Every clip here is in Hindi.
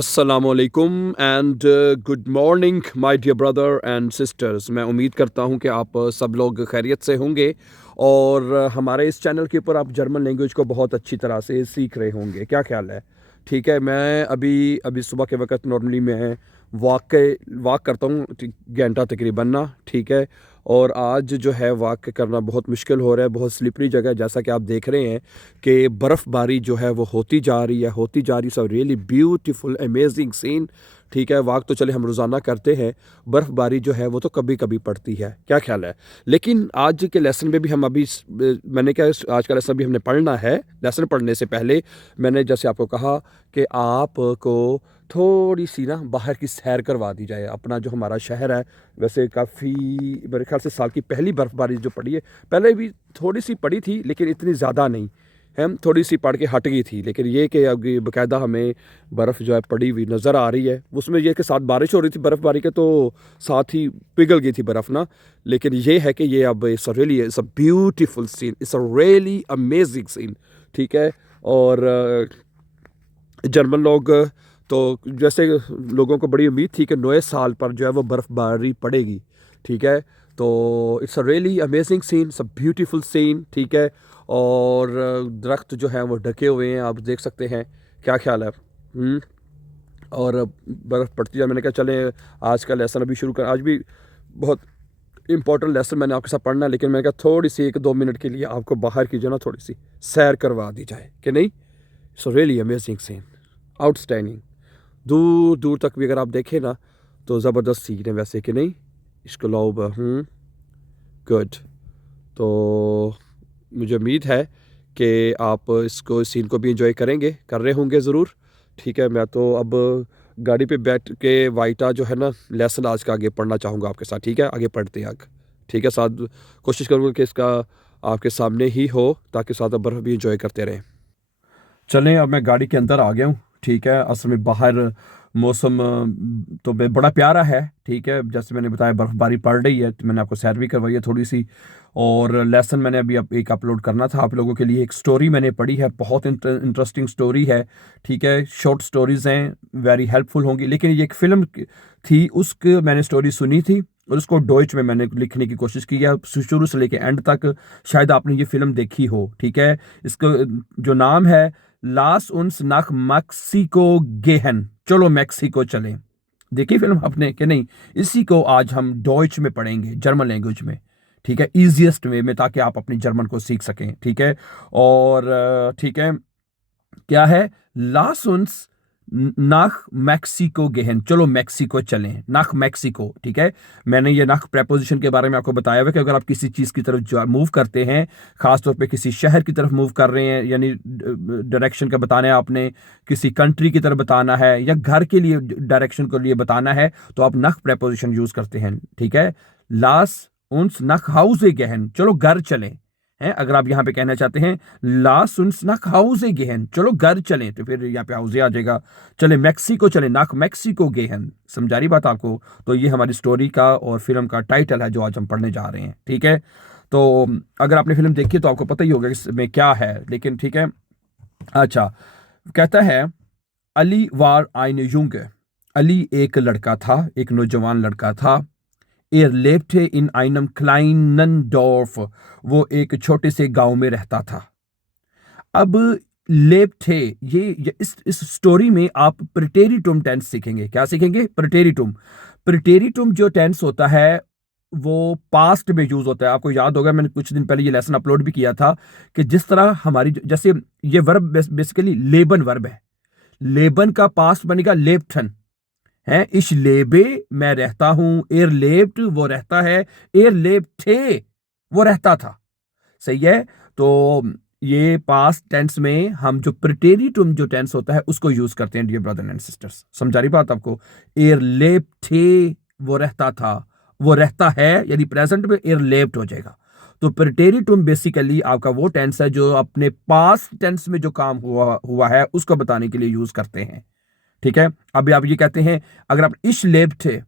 अस्सलामुअलैकुम and good morning my dear brother and sisters. मैं उम्मीद करता हूं कि आप सब लोग खैरियत से होंगे और हमारे इस चैनल के ऊपर आप जर्मन लैंग्वेज को बहुत अच्छी तरह से सीख रहे होंगे। क्या ख्याल है? ठीक है। मैं अभी अभी सुबह के वक्त नॉर्मली मैं वॉक करता हूँ घंटा तकरीबन ना। ठीक है। और आज जो है वॉक करना बहुत मुश्किल हो रहा है, बहुत स्लिपरी जगह है, जैसा कि आप देख रहे हैं कि बर्फ़बारी जो है वो होती जा रही। So really beautiful amazing scene. ठीक है। वॉक तो चले हम रोज़ाना करते हैं, बर्फ़बारी जो है वो तो कभी कभी पड़ती है। क्या ख्याल है? लेकिन आज के लेसन में भी हम मैंने क्या आज का लेसन भी हमने पढ़ना है। लेसन पढ़ने से पहले मैंने जैसे आपको कहा कि आपको थोड़ी सी ना बाहर की सैर करवा दी जाए। अपना जो हमारा शहर है, वैसे काफ़ी मेरे ख्याल से साल की पहली बर्फ़बारी जो पड़ी है, पहले भी थोड़ी सी पड़ी थी लेकिन इतनी ज़्यादा नहीं है, थोड़ी सी पड़ के हट गई थी। लेकिन ये कि अब ये बाकायदा हमें बर्फ़ जो है पड़ी हुई नज़र आ रही है। उसमें ये कि साथ बारिश हो रही थी बर्फ़बारी के, तो साथ ही पिघल गई थी बर्फ़ ना। लेकिन ये है कि ये अब it's a beautiful scene, it's a really amazing scene. ठीक है। और जर्मन लोग तो जैसे लोगों को बड़ी उम्मीद थी कि नए साल पर जो है वो बर्फ़बारी पड़ेगी। ठीक है। तो it's a really amazing scene, it's a beautiful scene. ठीक है। और दरख्त जो हैं वो ढके हुए हैं, आप देख सकते हैं। क्या ख्याल है? और बर्फ़ पड़ती है। मैंने कहा चलें आज का लेसन अभी शुरू कर, आज भी बहुत इंपॉर्टेंट लेसन मैंने आपके साथ पढ़ना है, लेकिन मैंने कहा थोड़ी सी 1-2 मिनट के लिए आपको बाहर की जो ना थोड़ी सी सैर करवा दी जाए कि नहीं। It's really amazing scene, outstanding. दूर दूर तक भी अगर आप देखें ना तो ज़बरदस्त सीन है वैसे कि नहीं। इसको लाओ गुड। तो मुझे उम्मीद है कि आप इसको सीन को भी इंजॉय कर रहे होंगे ज़रूर। ठीक है। मैं तो अब गाड़ी पे बैठ के वाइटा जो है ना लेसन आज का आगे पढ़ना चाहूँगा आपके साथ। ठीक है। आगे पढ़ते हैं आगे। ठीक है। साथ कोशिश करूँगा कि इसका आपके सामने ही हो ताकि साथ अब बर्फ़ भी इंजॉय करते रहें। चलें, अब मैं गाड़ी के अंदर आ गया हूँ। ठीक है। असल में बाहर मौसम तो बड़ा प्यारा है। ठीक है। जैसे मैंने बताया बर्फ़बारी पड़ रही है, तो मैंने आपको सैर भी करवाई है थोड़ी सी। और लेसन मैंने अभी एक अपलोड करना था आप लोगों के लिए। एक स्टोरी मैंने पढ़ी है, बहुत इंटरेस्टिंग स्टोरी है। ठीक है। शॉर्ट स्टोरीज़ हैं, वेरी हेल्पफुल होंगी। लेकिन ये एक फ़िल्म थी, उसकी मैंने स्टोरी सुनी थी और उसको डॉइच में मैंने लिखने की कोशिश की है शुरू से लेके एंड तक। शायद आपने ये फ़िल्म देखी हो। ठीक है। इसका जो नाम है लास उन्स nach मैक्सिको गेहन, चलो मैक्सिको चलें। देखी फिल्म आपने कि नहीं? इसी को आज हम डॉइच में पढ़ेंगे, जर्मन लैंग्वेज में। ठीक है। ईजिएस्ट वे में, ताकि आप अपनी जर्मन को सीख सकें। ठीक है। और ठीक है, क्या है? लास उन्स नाख मैक्सिको गेहन, चलो मैक्सिको चलें, नाख मैक्सिको। ठीक है। मैंने ये नाख प्रेपोजिशन के बारे में आपको बताया हुआ कि अगर आप किसी चीज़ की तरफ मूव करते हैं, खासतौर पे किसी शहर की तरफ मूव कर रहे हैं, यानी डायरेक्शन का बताना है आपने, किसी कंट्री की तरफ बताना है या घर के लिए डायरेक्शन के लिए बताना है, तो आप नख प्रेपोजिशन यूज करते हैं। ठीक है। लास उन्स नख हाउसे गहन, चलो घर चलें। हैं, अगर आप यहाँ पे कहना चाहते हैं ला सुन्स नाक हाउसे गेहन, चलो घर चलें, तो फिर यहाँ पे हाउसे आ जाएगा। चले मैक्सिको चले, नाक मैक्सिको गेहन। समझा रही बात आपको? तो ये हमारी स्टोरी का और फिल्म का टाइटल है जो आज हम पढ़ने जा रहे हैं। ठीक है। तो अगर आपने फिल्म देखी है तो आपको पता ही होगा इसमें क्या है, लेकिन ठीक है। अच्छा, कहता है अली वार आइन युंग, अली एक लड़का था, एक नौजवान लड़का था। Er lebte in einem kleinen Dorf, वो एक छोटे से गांव में रहता था। अब लेब थे, इस स्टोरी में आप प्रिटेरिटुम टेंस सीखेंगे। क्या सीखेंगे? प्रिटेरिटुम। प्रिटेरिटुम जो टेंस होता है वो पास्ट में यूज होता है। आपको याद होगा, मैंने कुछ दिन पहले ये लेसन अपलोड भी किया था कि जिस तरह हमारी जैसे ये वर्ब बेसिकली लेबन वर्ब है। लेबन का पास्ट बनेगा लेब्टन है। इस लेबे मैं रहता हूं, एर लेब्ट वो रहता है, एर लेब थे वो रहता था। सही है। तो ये पास्ट टेंस में हम जो प्रिटेरिटुम जो टेंस होता है उसको यूज करते हैं डियर ब्रदर एंड सिस्टर्स। समझा रही बात आपको? एर लेब थे वो रहता था, वो रहता है, यानी प्रेजेंट में एर लेब्ट हो जाएगा। तो प्रिटेरिटुम बेसिकली आपका वो टेंस है जो अपने पास्ट टेंस में जो काम हुआ है उसको बताने के लिए यूज करते हैं। ठीक है। अभी आप ये कहते हैं अगर आप इश लेब थे,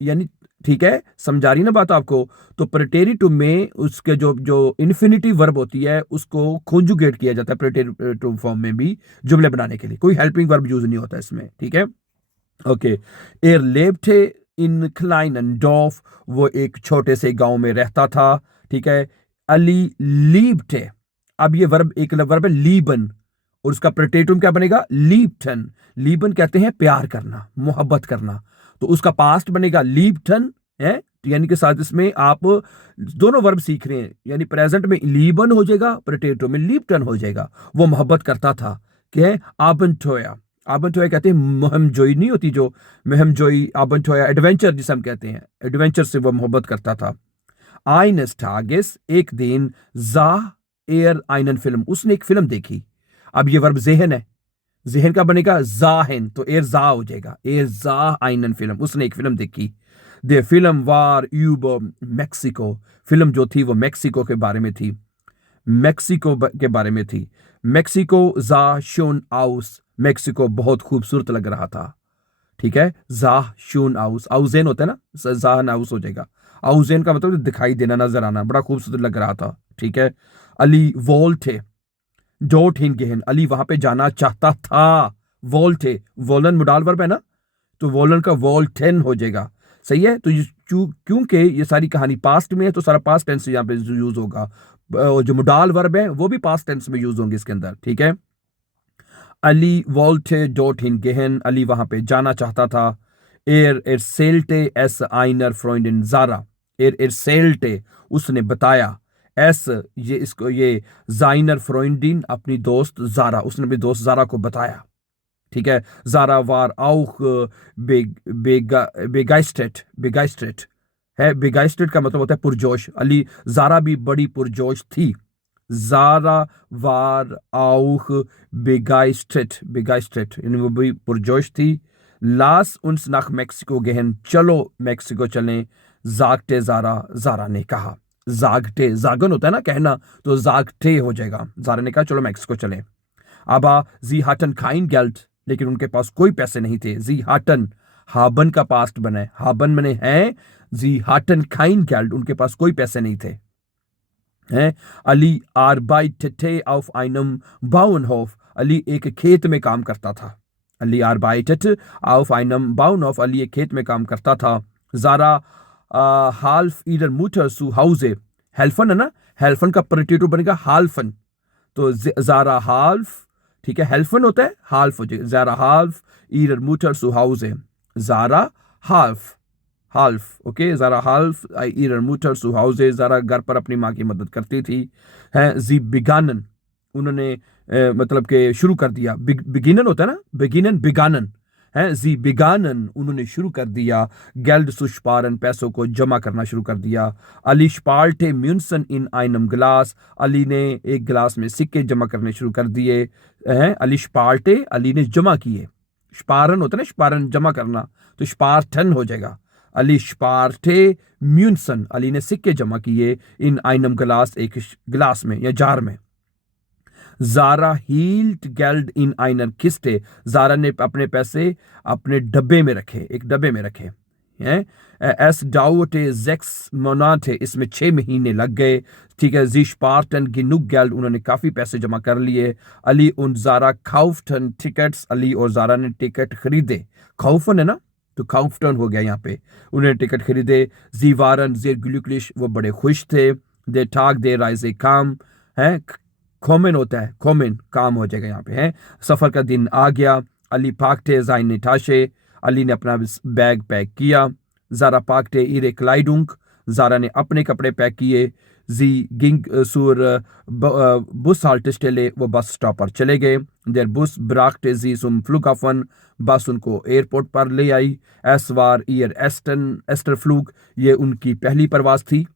यानी ठीक है, समझा रही ना बात आपको? तो प्रेटेरिटुम में उसके जो जो इन्फिनिटिव वर्ब होती है उसको कॉन्जुगेट किया जाता है प्रेटेरिटुम फॉर्म में भी जुमले बनाने के लिए। कोई हेल्पिंग वर्ब यूज नहीं होता इसमें। ठीक है। ओके, एर लेब्टे इन क्लाइनन डॉफ, वो एक छोटे से गांव में रहता था। ठीक है, अली लीब्टे, अब ये वर्ब एक वर्ब है लीबन, और उसका प्रेटेटुम क्या बनेगा, लीबटन। लीबन कहते हैं प्यार करना, मोहब्बत करना, तो उसका पास्ट बनेगा लीबटन है। यानी कि साथ इसमें आप दोनों वर्ब सीख रहे हैं, यानी प्रेजेंट में लीबन हो जाएगा, प्रेटेटो में लीबटन हो जाएगा। वो मोहब्बत करता था, क्या है, आबंटोया। आबंटोया कहते हैं मुहिम जोई नहीं होती जो, मुहिम जोई आबंटोया एडवेंचर जिसे हम कहते हैं, एडवेंचर से वो मोहब्बत करता था। आइनस टागिस, एक दिन, जा एयर आइनन फिल्म, उसने एक फिल्म देखी। अब ये वर्ब जेहन है, जेहन का बनेगा जाहिन, तो एयर जा हो जाएगा, एयर जा आइनन फिल्म, उसने एक फिल्म देखी। दे फिल्म वार यूब मैक्सिको, फिल्म जो थी वो मैक्सिको के बारे में थी, मैक्सिको के बारे में थी। मैक्सिको जा शोन आउस, मैक्सिको बहुत खूबसूरत लग रहा था। ठीक है, जा शून आउस, आउजेन होता है ना, जाहन आउस हो जाएगा। आउजेन का मतलब दिखाई देना, नजर आना, बड़ा खूबसूरत लग रहा था। ठीक है, अली वॉल थे, डोट हिन गेहन, अली वहां पे जाना चाहता था। वॉल थे, वॉलन मुडाल वर्ब है ना, तो वॉलन का वॉल टेन हो जाएगा। सही है, तो क्योंकि ये सारी कहानी पास्ट में है तो सारा पास्ट टेंस यहाँ पे यूज होगा। जो मुडाल वर्ब है वो भी पास्ट टेंस में यूज होंगे इसके अंदर। ठीक है, अली वॉल्टे डॉट हिन गेहन, अली वहां पे जाना चाहता था। एर एर सेल्टे एस आइनर फ्रोइंडन जारा, एर एर सेल्टे, उसने बताया, एस ये इसको ये जाइनर फ्रोइंडिन अपनी दोस्त जारा, उसने अपनी दोस्त जारा को बताया। ठीक है, जारा वार आउख बेगाइस्टेट, बेगाइस्टेट है, बेगाइस्टेट का मतलब होता है पुरजोश। अली जारा भी बड़ी पुरजोश थी। जारा वार आउख बेगाइस्टेट, बेगाइस्टेट यानी वो भी पुरजोश थी। लास उन्स नख मैक्सिको गहन, चलो मैक्सिको चलें। जागटे जारा, जारा ने कहा। जागटे जागन होता है ना कहना, तो जागटे हो जाएगा। जारा ने कहा चलो मैक्सिको चलें। आबा जी हाटन खाइन गेल्ट, लेकिन उनके पास कोई पैसे नहीं थे। जी हाटन, हाबन का पास्ट बने, हाबन बने हैं, जी हाटन खाइन गेल्ट, उनके पास कोई पैसे नहीं थे। हैं, अली आर्बाइटेटे ऑफ आइनम बाउनहोफ, अली एक खेत में काम करता था। अली आर्बाइटेट ऑफ आइनम बाउनहोफ, अली एक खेत में काम करता था। जारा हाल्फ ईडर मुटर सु हाउजे, हेल्फन है ना, हेल्फन का प्रेटिव बनेगा हाल्फन, तो जारा हाल्फ। ठीक है, हेल्फन होता है, हाल्फ हो जाएगा, जारा हाल्फ ईडर मुटर सु हाउजे, जारा हाल्फ, हाल्फ ओके, जारा हाल्फ ईरर मुटर सु हाउसे, जारा घर पर अपनी माँ की मदद करती थी। हैं, जी बिगानन, उन्होंने मतलब कि शुरू कर दिया। बिगिनन होता है ना, बिगिनन बिगानन है, जी बिगानन, उन्होंने शुरू कर दिया। गेल्ड सुशपारन, पैसों को जमा करना शुरू कर दिया। अली स्पाल्टे म्यूनसन इन आइनम ग्लास, अली ने एक गिलास में सिक्के जमा करने शुरू कर दिए हैं। अली स्पाल्टे, अली ने जमा किए। स्पारन होता है ना, स्पारन जमा करना, तो स्पार्थन हो जाएगा। अली स्पार्टे म्यूनसन, अली ने सिक्के जमा किए। इन आइनम गिलास, एक गिलास में या जार में। जारा हील्ट गेल्ड इन आइनर किस्टे, जारा ने अपने पैसे अपने डब्बे में रखे, एक डब्बे में रखे हैं। एस डाउटे जेक्स मोनाटे, इसमें 6 महीने लग गए। ठीक है, जी स्पार्टन गिनुक गेल्ड, उन्होंने काफी पैसे जमा कर लिए। अली उन जारा खाउफ्टन टिकट्स, अली और जारा ने टिकट खरीदे। खाउफन है ना, तो खाउफ्टन हो गया यहाँ पे, उन्होंने टिकट खरीदे। जीवारन जेर ग्लुकलिश, वो बड़े खुश थे। दे टाग दे राइजे काम है, खोमेन होता है, खोमेन काम हो जाएगा यहाँ पे है। सफर का दिन आ गया। अली पाकटे जाइन निठाशे, अली ने अपना बैग पैक किया। जारा पाकटे इरे क्लाइडुंक, जारा ने अपने कपड़े पैक किए। जी गिंग सुर बुस हाल्टेस्टेले, वो बस स्टॉप पर चले गए। देर बुस ब्राकटे जी सुम फ्लुकाफन, बस उनको एयरपोर्ट पर ले आई। एस वार ईयर एस्टन एस्टर फ्लूक, ये उनकी पहली परवाज थी।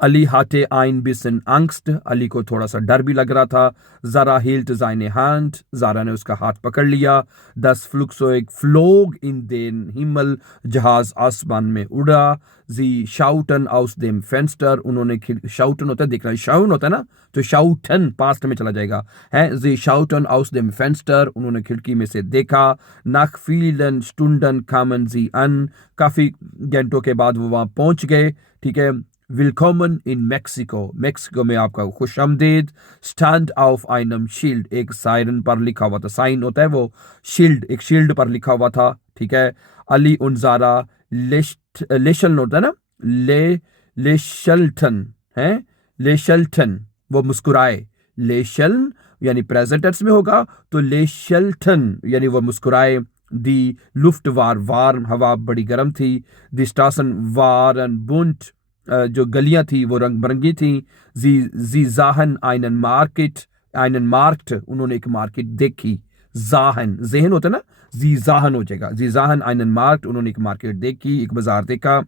अली हाटे आइन बिसन अंगस्ट, अली को थोड़ा सा डर भी लग रहा था। जरा हिल्ट जाइने हैंड, जारा ने उसका हाथ पकड़ लिया। 10 फ्लुक्सोइक फ्लोग इन देन हिमल, जहाज आसमान में उड़ा। जी शाउटन आउस देम फेंस्टर, उन्होंने शाउटन होता है, देख रहा है, शाउन होता है ना, तो शाउटन पास्ट में चला जाएगा है। जी शाउटन आउस देम फेंस्टर, उन्होंने खिड़की में से देखा। नाक फील्डन स्टुंडन कामन जी अन, काफी घंटों के बाद वो वहां पहुंच गए। ठीक है, विलकॉमन इन मेक्सिको, मेक्सिको में आपका खुशामदीद। स्टैंड ऑफ आइनम शील्ड, एक सायरन पर लिखा हुआ था, साइन होता है वो, शील्ड एक शील्ड पर लिखा हुआ था, ठीक है। अली उन ज़ारा लेशल होता है ना, ले लेशल्टन है, लेशल्टन, वो मुस्कुराए। लेशल यानी प्रेजेंट टेंस में होगा, तो लेशल्टन यानी वो मुस्कुराए। दी लुफ्ट वार वार्म, हवा बड़ी गर्म थी। दी स्टासन वारन बुंट, जो गलियां थी वो रंग बिरंगी थी। जी जी जाहन आइनन मार्केट, आइनन मार्क्ट, उन्होंने एक मार्केट देखी। जाहन जहन होता है ना, जी जाहन हो जाएगा, जी जाहन आइनन मार्क्ट, उन्होंने एक मार्केट देखी, एक बाजार देखा।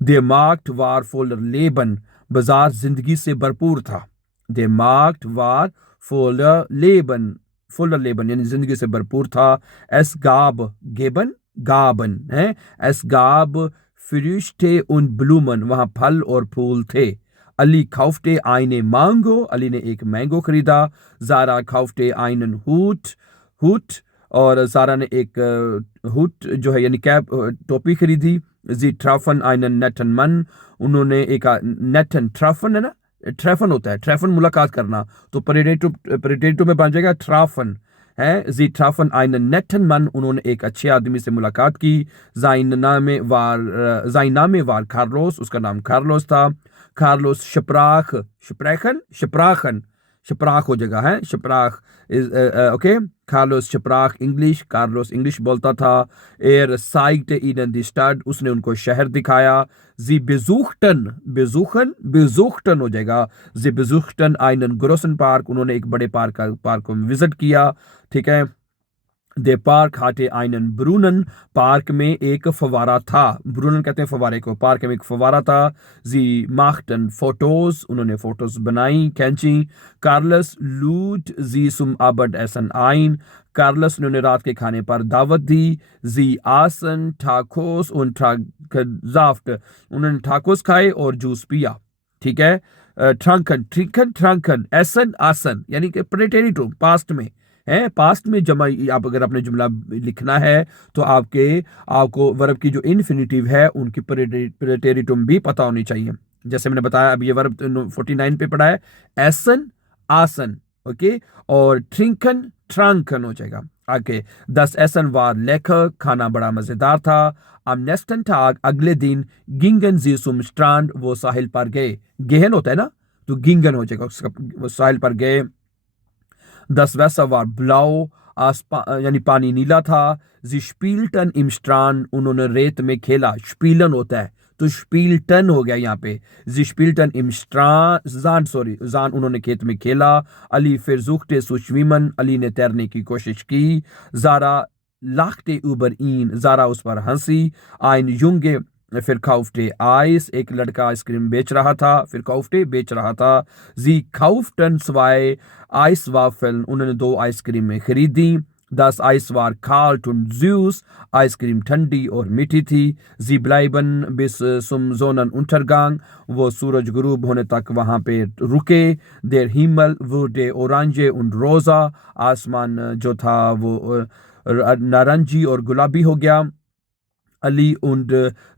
दे मार्क्ट वार फुल लेबन, बाजार जिंदगी से भरपूर था। दे मार्क्ट वार फुल लेबन, फुल लेबन यानी जिंदगी से भरपूर था। एस गाब गेबन, गाबन है, एस गाब फिरिश्ते उन ब्लूमन, वहां फल और फूल थे। अली खाउफ्टे आइने मांगो, अली ने एक मैंगो खरीदा। जारा खाउफ्टे आइनन हुट, हुट, और जारा ने एक हुट जो है यानी कैप, टोपी खरीदी। जी ट्राफन आइनन नेटन मन, उन्होंने एक नेटन, ट्राफन है ना, ट्रैफन होता है, ट्रैफन मुलाकात करना, तो प्रेडेटिव में बन जाएगा ट्राफन है। जी ट्राफन आइनन नेटन मन, उन्होंने एक अच्छे आदमी से मुलाकात की। जाइनामे वार कार्लोस, उसका नाम कार्लोस था। कार्लोस शप्राख, शप्रेखन, शप्राखन, शप्राख हो जगह है, शप्राख इज ओके। कार्लोस शप्राख इंग्लिश, कार्लोस इंग्लिश बोलता था। एर साइट इन द स्टड, उसने उनको शहर दिखाया। जी बेजुख्टन, बेजुखन, बेजुख्टन हो जाएगा। जी बेजुख्टन आइनन ग्रोसन पार्क, उन्होंने एक बड़े पार्क को विजिट किया, ठीक है। दे पार्क हाटे आइनन ब्रूनन, पार्क में एक फवारा था, ब्रूनन कहते हैं फवारे को, पार्क में एक फवारा था। जी माख्टन फोटोज, उन्होंने फोटोज बनाई, खींची। कार्लस लूट जी सुम आबड एसन आइन, कार्लस ने उन्हें रात के खाने पर दावत दी। जी आसन ठाकोस उन जाफ्ट, उन्होंने ठाकोस खाए और जूस पिया, ठीक है। ट्रंकन, ट्रिकन, ट्रंकन, एसन आसन यानी कि प्रेटेरिटो पास्ट में है, पास्ट में जमा, आप अगर अपने जुमला लिखना है तो आपको वर्ब की जो इन्फिनिटिव है उनकी प्रेटेरिटुम भी पता होनी चाहिए। जैसे मैंने बताया, अब ये वर्ब 49 पे पढ़ा है, एसन आसन, ओके, और ट्रिंकन ट्रांकन हो जाएगा आके। 10 एसन वार लेखक, खाना बड़ा मजेदार था। am nächsten Tag, अगले दिन, गिंगन जी सुम स्ट्रांड, वो साहिल पर गए, गेहन होता है ना, तो गिंगन हो जाएगा, वो साहिल पर गए। 10 वैसा वार ब्लाउ, यानी पानी नीला था। जी स्पील्टन इम स्ट्रान, उन्होंने रेत में खेला, स्पीलन होता है तो स्पील्टन हो गया यहाँ पे। जी स्पील्टन इम स्ट्रान जान, सॉरी जान, उन्होंने खेत में खेला। अली फिर जुखते सुशविमन, अली ने तैरने की कोशिश की। जारा लाखते उबर इन, जारा उस पर हंसी। आइन युंगे फिर काउफ्टे आइस, एक लड़का आइसक्रीम बेच रहा था, फिर काउफ्टे बेच रहा था। जी काउफ्टन स्वाय आइस वाफल, उन्होंने 2 आइसक्रीमें खरीदी। 10 आइस वार कार्लटन जूस, आइसक्रीम ठंडी और मीठी थी। जी ब्लाइबन बिस सुमजोनन untergang, वो सूरज गुरूब होने तक वहाँ पे रुके। देर हिमल वुडे ओरांजे उन रोजा, आसमान जो था वो नारंगी और गुलाबी हो गया। Ali und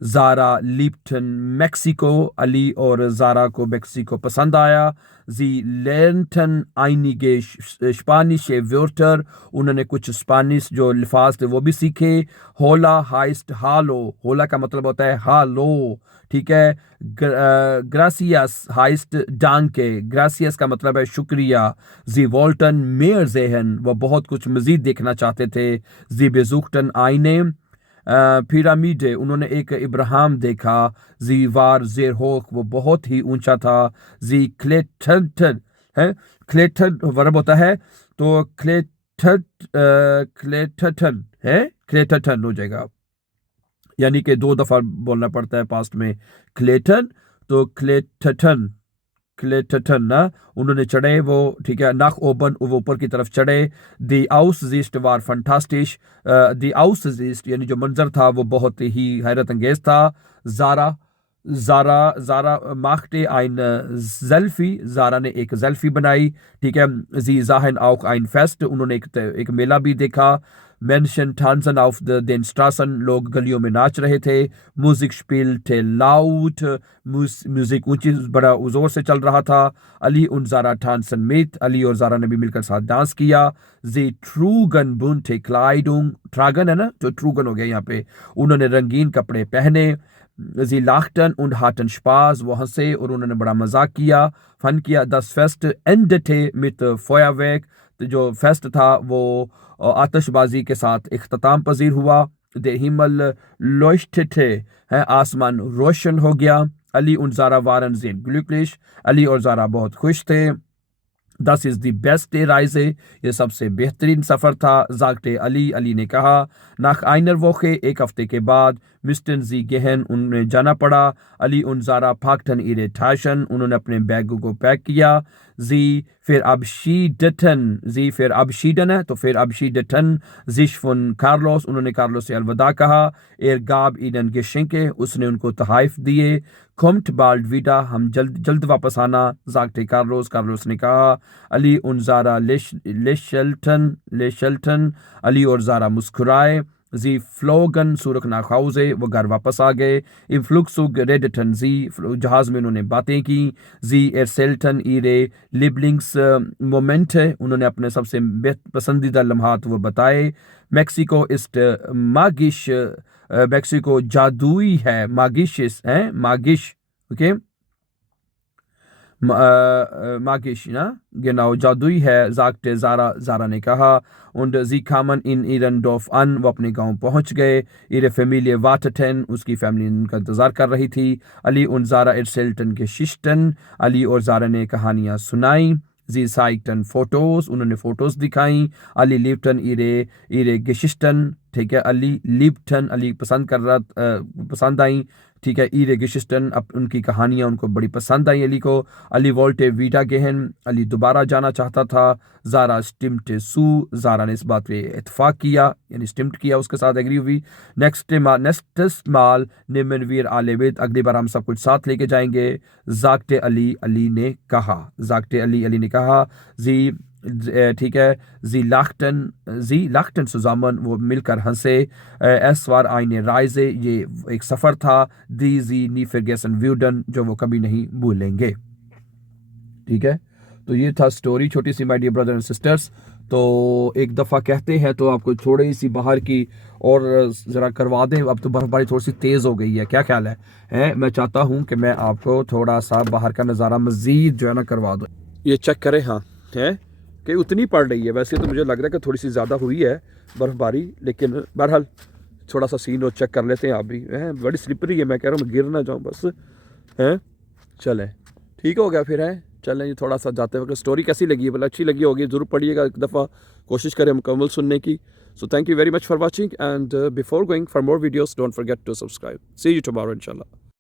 Zara Lipton Mexico, Ali और जारा को मेक्सिको पसंद आया। जी लेंटन आइनिगे स्पानिश व्योर्टर, उन्होंने कुछ स्पानिश जो अल्फाज थे वो भी सीखे। होला हाइस्ट हालो, होला का मतलब होता है हालो, ठीक है। ग्रासियस हाइस्ट डांके, ग्रासियस का मतलब है शुक्रिया। जी वॉल्टन मेयर जेहन, वो बहुत कुछ मजीद देखना चाहते थे। जी बेजुक्टन आइने पिरामिडे, उन्होंने एक इब्राहिम देखा। जी वार जेर होक, वो बहुत ही ऊंचा था। जी क्लेटन है, क्लेटन वर्ब होता है, तो क्लेटन है, क्लेटन हो जाएगा, यानी कि 2 दफा बोलना पड़ता है पास्ट में, क्लेटन तो क्लेटन, क्लेटन ना, उन्होंने चढ़े वो, ठीक है। नाक ओबन, वो ऊपर की तरफ चढ़े। दी आउस जीस्ट वार फंटास्टिश, दी आउस जीस्ट यानी जो मंजर था वो बहुत ही हैरत अंगेज था। जारा जारा जारा माखते आइन जल्फी, जारा ने एक जल्फी बनाई, ठीक है। जी जाहन आउक आइन फेस्ट, उन्होंने एक मेला भी देखा। Menschen tanzen auf den Straßen, लोग गलियों में नाच रहे थे. Musik spielte laut, म्यूजिक ऊंची बड़ा जोर से चल रहा था. Ali und Zara tanzen mit, Ali और ज़ारा ने भी मिलकर साथ डांस किया. Sie trugen bunte Kleidung, tragen है ना, तो trugen हो गया यहाँ पे. उन्होंने रंगीन कपड़े पहने. Sie lachten und hatten Spaß, वो हंसे और उन्होंने बड़ा मजाक किया, फन किया. Das Fest endete mit Feuerwerk, तो जो फेस्ट था वो आतिशबाजी के साथ इख्तिताम पजीर हुआ. Der Himmel leuchtete, है आसमान रोशन हो गया. Ali und Zara waren sehr glücklich, Ali और ज़ारा बहुत खुश थे. Das ist die beste Reise, ये सबसे बेहतरीन सफ़र था. sagte अली, अली ने कहा. nach einer Woche, एक हफ्ते के बाद. müssten sie gehen, उन्हें जाना पड़ा. Ali und Zara packten ihre Taschen, उन्होंने अपने बैगों को पैक किया. sie verabschieden है तो verabschiedeten sich von Carlos, उन्होंने कार्लोस से अलविदा कहा. gab ihnen Geschenke, उसने उनको तोहफ़े दिए. kommt bald wieder, हम जल्द वापस आना. sagte Carlos, कार्लोस ने कहा. Ali und Zara lächelten, Ali और ज़ारा मुस्कुराए. Sie flogen zurück nach Hause, वो घर वापस आ गए. Im Flugzeug redeten sie, जहाज में उन्होंने बातें की. Sie erzählten ihre Lieblingsmomente, उन्होंने अपने सबसे पसंदीदा लम्हात वो बताए. Mexiko ist magisch, Mexiko जादुई है, magisch है, magisch, okay? magisch, ना, genau, जादुई है. sagte ज़ारा ने कहा. und sie kamen in ihren Dorf an, वो अपने गांव पहुंच गए. ihre Familie warteten, उसकी फैमिली उनका इंतजार कर रही थी. Ali und Zara erzählten Geschichten, Ali और ज़ारा ने कहानियां सुनाई. sie zeigten Fotos, उन्होंने फोटोज दिखाई. अली liebten ihre Geschichten, ठीक है. अली liebten, अली पसंद आई, ठीक है. ihre Geschichten, अब उनकी कहानियां उनको बड़ी पसंद आई अली को. Ali wollte wieder gehen, Ali दोबारा जाना चाहता था. ज़ारा stimmte zu, ज़ारा ने इस बात पे इत्फाक किया, यानी स्टिम्ट किया, उसके साथ एग्री हुई. nächstes Mal nehmen wir alle mit, अगली बार हम सब कुछ साथ लेके जाएंगे. sagte अली, अली ने कहा. sagte अली ने कहा. sie, ठीक है. sie lachten zusammen, वो मिलकर हंसे. es war eine Reise, ये एक सफ़र था. die sie nie vergessen würden, जो वो कभी नहीं भूलेंगे. ठीक है. तो ये था स्टोरी छोटी सी, my dear brother and sisters. तो एक दफ़ा कहते हैं तो आपको थोड़ी सी बाहर की और ज़रा करवा दें. अब तो बर्फ़बारी थोड़ी सी तेज़ हो गई है, क्या ख्याल है? मैं चाहता हूँ कि मैं आपको थोड़ा सा बाहर का नज़ारा मज़ीद जो है ना करवा दूँ. ये चेक करें, हाँ है कि उतनी पड़ रही है. वैसे तो मुझे लग रहा है कि थोड़ी सी ज़्यादा हुई है बर्फ़बारी, लेकिन बहरहाल थोड़ा सा सीन और चेक कर लेते हैं. आप भी हैं, बड़ी स्लिपरी है, मैं कह रहा हूँ गिर ना जाऊँ बस. हैं, चलें, ठीक हो गया फिर. है, चलें जी. थोड़ा सा जाते वक्त स्टोरी कैसी लगी है, मतलब अच्छी लगी होगी, ज़रूर पढ़िएगा, एक दफ़ा कोशिश करें मुकम्मल सुनने की. So thank you very much for watching, and before going for more videos don't forget to subscribe. See you tomorrow इंशाल्लाह.